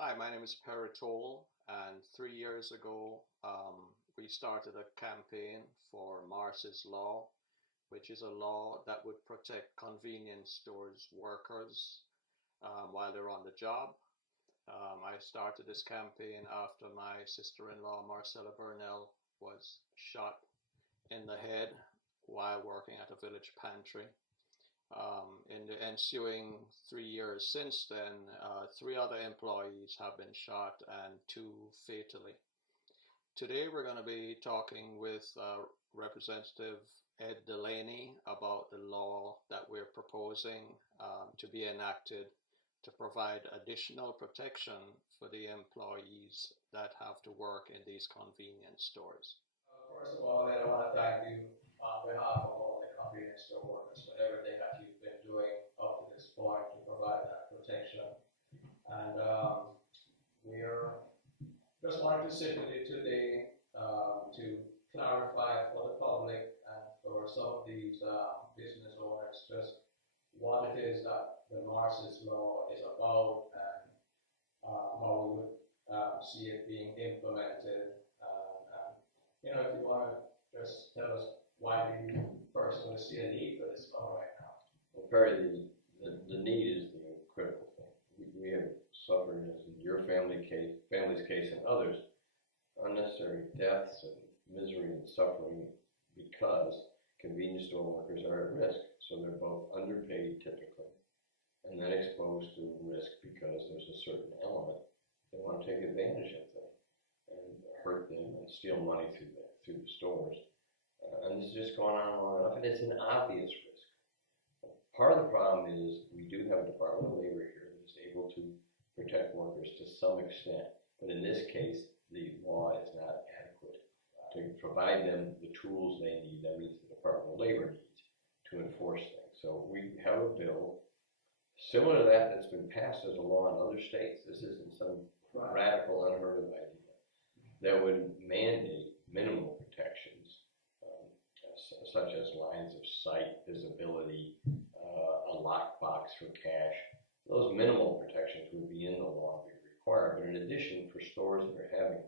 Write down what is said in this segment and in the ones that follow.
Hi, my name is Perry Toll, and 3 years ago, we started a campaign for Marcy's Law, which is a law that would protect convenience stores workers while they're on the job. I started this campaign after my sister-in-law, Marcella Burnell, was shot in the head while working at a village pantry. In the ensuing 3 years since then, three other employees have been shot and two fatally. Today we're going to be talking with Representative Ed Delaney about the law that we're proposing to be enacted to provide additional protection for the employees that have to work in these convenience stores. First of all, I want to thank you on behalf of all the convenience store workers for everything that you've been doing up to this point to provide that protection. And we're just wanted to sit with you today to clarify for the public and for some of these business owners just what it is that the Marcy's Law is about and how we would see it being implemented. If you want to just tell us why do you personally see a need for this law right now? Well, Perry, the need is the critical thing. We have suffered, as in your family's case and others, unnecessary deaths and misery and suffering because convenience store workers are at risk. So they're both underpaid typically and then exposed to risk because there's a certain element they want to take advantage of them and hurt them and steal money through the stores. And this is just going on long enough, and it's an obvious risk. Part of the problem is we do have a Department of Labor here that is able to protect workers to some extent, but in this case, the law is not adequate to provide them the tools they need. That means the Department of Labor needs to enforce things. So we have a bill similar to that that's been passed as a law in other states. This isn't some radical, unheard of idea that would mandate minimal protections, such as lines of sight, visibility, a lockbox for cash. Those minimal protections would be in the law and be required. But in addition, for stores that are having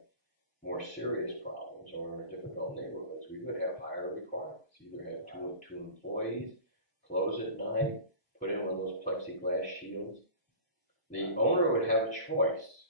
more serious problems or in difficult neighborhoods, we would have higher requirements. Either have two employees, close at night, put in one of those plexiglass shields. The owner would have a choice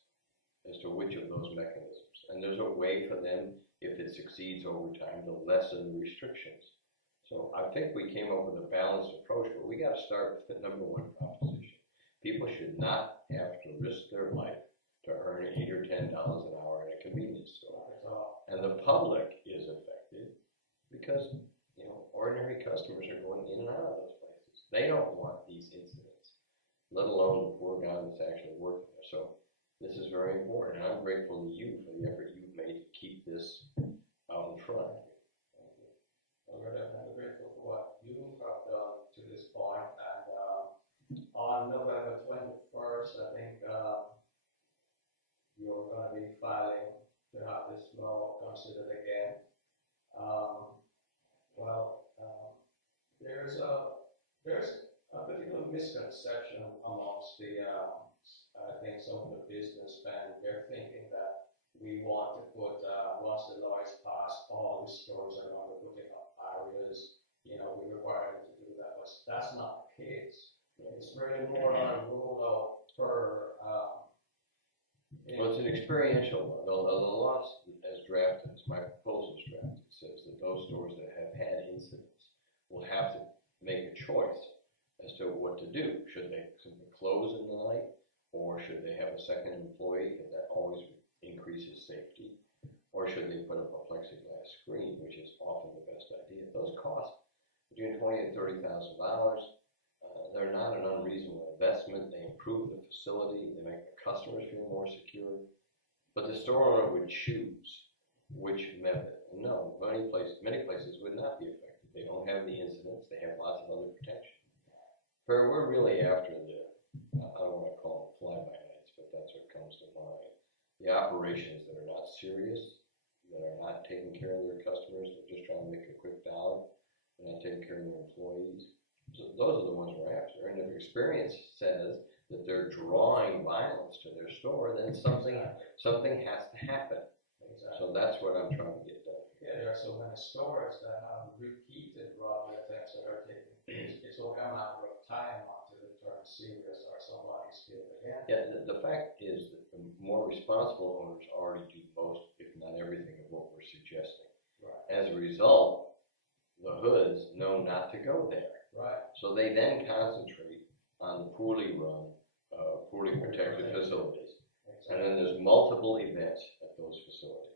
as to which of those mechanisms. And there's a way for them, if it succeeds over time, to lessen the restrictions. So I think we came up with a balanced approach, but we got to start with the number one proposition. People should not have to risk their life to earn $8 or $10 an hour in a convenience store. And the public is affected because, ordinary customers are going in and out of those places. They don't want these incidents, let alone the poor guy that's actually working there. So this is very important, and I'm grateful to you for the effort you've made to keep this out in front. We're definitely grateful for what you have done to this point. And on November 21st, I think you're going to be filing to have this law considered again. There's a particular misconception amongst I think some of the businessmen. They're thinking that we want to put, once the law is passed, all the stores are going to be putting up barriers. We require them to do that, but that's not the case. It's really more on a rollout per. Well, it's an experiential law. The law as drafted, as my proposal is drafted, says that those stores that have had incidents will have to make a choice as to what to do. Should they simply close in the night, or should they have a second employee, because that always increases safety, or should they put up a plexiglass screen, which is often the best idea. Those cost between $20,000 and $30,000. They're not an unreasonable investment. They improve the facility. They make the customers feel more secure. But the store owner would choose which method. And no, many places would not be affected. They don't have the incidents. They have lots of other protection. We're really after I don't want to call them fly-by-nights, but that's what comes to mind. The operations that are not serious, that are not taking care of their customers, they're just trying to make a quick dollar, they're not taking care of their employees. So those are the ones we're after. And if experience says that they're drawing violence to their store, then something has to happen. Exactly. So that's what I'm trying to get done. Yeah, there are so many stores that have repeated robbery attempts that are taking place. It's only a matter of time until it turns serious or somebody's killed again. Yeah, the fact is that the more responsible owners already do most, if not everything, of what we're suggesting. Right. As a result, the hoods know not to go there. Right. So they then concentrate on the poorly run, poorly protected facilities. Exactly. And then there's multiple events at those facilities.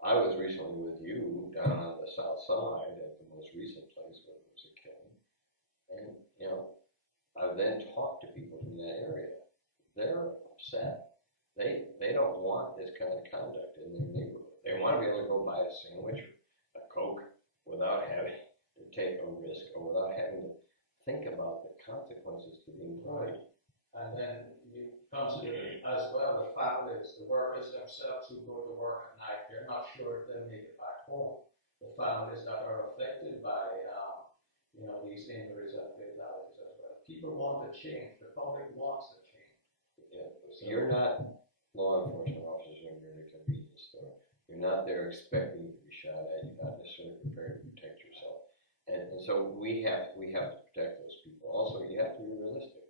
I was recently with you down on the south side at the most recent place where there was a killing. And, you know, I've then talked to people from that area. They're upset. They don't want this kind of conduct in their neighborhood. They want to be able to go buy a sandwich, a Coke, without having to take a risk or without having to think about the consequences to the employee. And then you consider as well the families, the workers themselves who go to work at night, they're not sure if they'll make it back home. The families that are affected by, these injuries and fatalities as well. People want to change. The public wants to change. Yeah. So you're not law enforcement officers when you're in a convenience store. You're not there expecting to be shot at. You're not necessarily prepared to protect yourself. And so we have to protect those people. Also, you have to be realistic.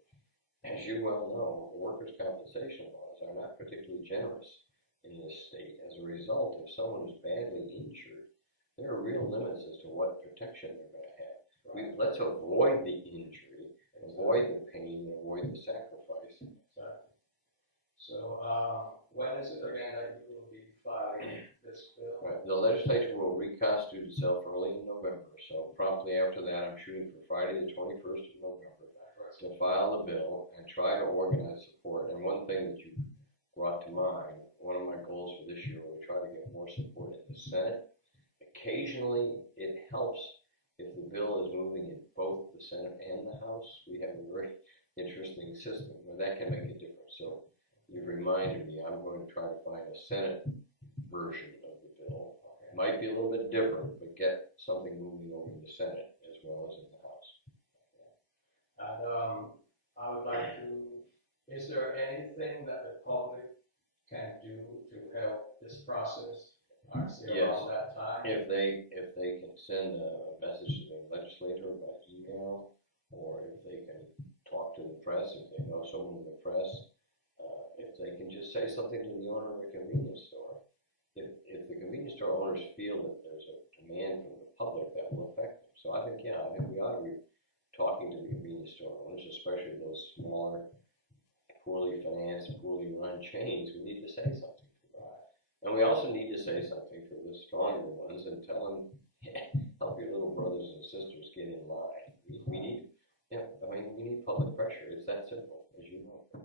As you well know, workers' compensation laws are not particularly generous in this state. As a result, if someone is badly injured, there are real limits as to what protection they're going to have. Right. Let's avoid the injury, avoid the pain, avoid the sacrifice. Exactly. So when is it again that you will be filing this bill? Right. The legislature will reconstitute itself early in November. So promptly after that, I'm shooting for Friday the 21st of November to file the bill and try to organize support. And one thing that you brought to mind, one of my goals for this year will try to get more support in the Senate. Occasionally, it helps if the bill is moving in both the Senate and the House. We have a very interesting system where that can make a difference. So you've reminded me I'm going to try to find a Senate version of the bill. It might be a little bit different, but get something moving over in the Senate as well as in the House. And I would like to, is there anything that the public can do to help this process? Yes. Around that time? If they can send a message to their legislator by email, or if they can talk to the press, if they know someone in the press, if they can just say something to the owner of a convenience store. If the convenience store owners feel that there's a demand from the public, that will affect them. So I think we ought to be talking to the convenience store owners, especially those smaller, poorly financed, poorly run chains. We need to say something. And we also need to say something to the stronger ones and tell them, help your little brothers and sisters get in line. We need public pressure. It's that simple, as you know.